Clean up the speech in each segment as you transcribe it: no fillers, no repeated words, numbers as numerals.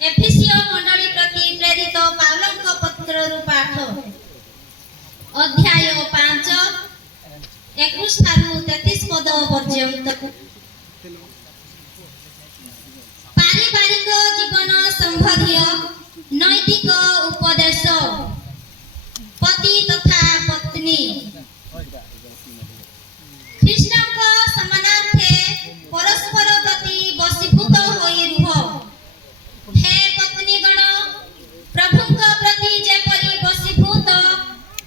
एफिसियो मंडली प्रति प्रेरित पावलंक पत्ररु पाठ अध्याय 5 21 ठारू 33 पद पर्यंत। पारिवारिक जीवन संबंधी नैतिक उपदेश पति तथा पत्नी कृष्ण का समानार्थे परस्पर प्रति वशीभूत होई रुह। हे पत्नीगण प्रभु प्रति जेपरी वशीभूत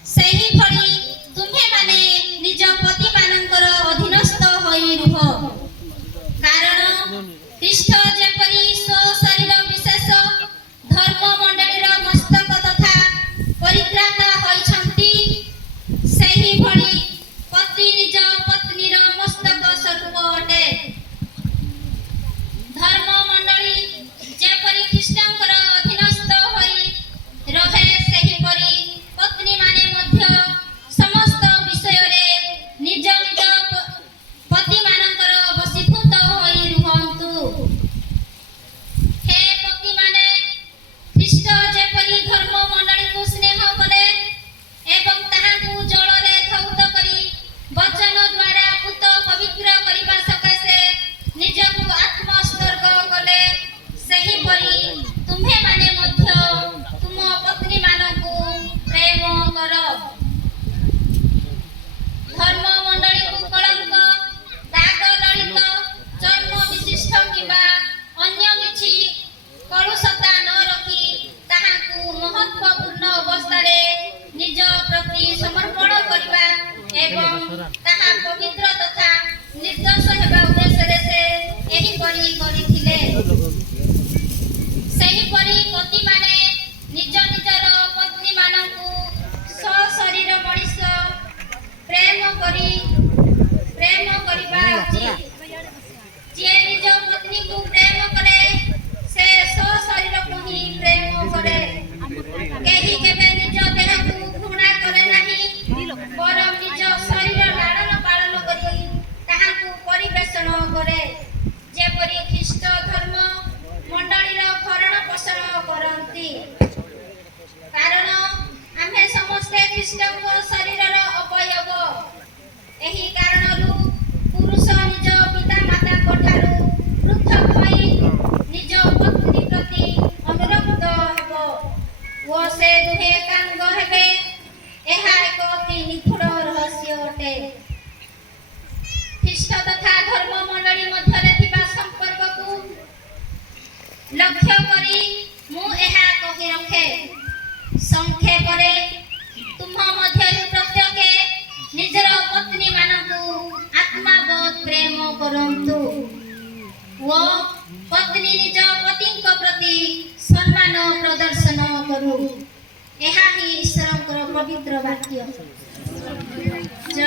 सही भली तुम्हें माने निज पति मानकर अधीनस्थ होई रुह। कारण कृष्ण जेपरी स्व शरीर विशेष धर्म मंडलीर मस्तक तथा परित्राता होइछंती सही भली पति निज पत्नीर मस्तक स्वरूप अटे। धर्म मंडली जेपरी कृष्णकर अधीनस्थ होई रहे सही परी पत्नी माने मध्य समस्त विषय रे निज निज पति मानकर वशीभूत होई रुहंतु। हे पति माने कृष्ण जेपरी धर्म मंडली को स्नेह कले एवं ताहाकु जल रे धौत करी वचन द्वारा पुत पवित्र करिबा सकाशे निजकु आत्मोत्सर्ग कले सही परी तुम्हें माने मध्य तुम पत्नी मानकु प्रेम कर। धर्म मंडली को कलंक दाग ललित चर्म विशिष्ट किबा अन्य किछि कलुषता न रखी ताहाकु महत्वपूर्ण अवस्था रे निज प्रति समर्पण करिबा एवं ताहा पवित्र तथा निर्दोष हेबा उद्देश्य से एही परी करिथिले। सही परी पति माने निज निजर पत्नी मानकु शरीर मनीष प्रेम करिबा उचित। जे निज पत्नी को प्रेम करे से शरीर को ही प्रेम करे। केही केबे निज देह को घृणा करे नाही बरं निज शरीर लालन पालन करी ताहाकु परिवेषण करे। जेपरी ख्रीष्ट धर्म मंडलीर भरण पोषण करती। कारण आम्हे समस्ते ख्रीष्टଙ୍କ शरीरर अवयव। एही कारणरू पुरुष निज पिता माता ठारू पृथक होई निज पत्नी प्रति अनुरक्त हेबो ओ से दुहे एकांग हेबे। एहा एक अति निगूढ़ रहस्य अटे। ख्रीष्ट तथा धर्म मंडली मध्यरे थिबा संपर्क को लक्ष्य करी मु एहा कहि रखे। संक्षेप रे तुम मध्यरु प्रत्येक निजर पत्नी मानकु आत्मावत प्रेम करंतु वो पत्नी निज पतिଙ୍କ प्रति सम्मान प्रदर्शन करू। एहा ही ईश्वरଙ୍କର पवित्र वाक्य।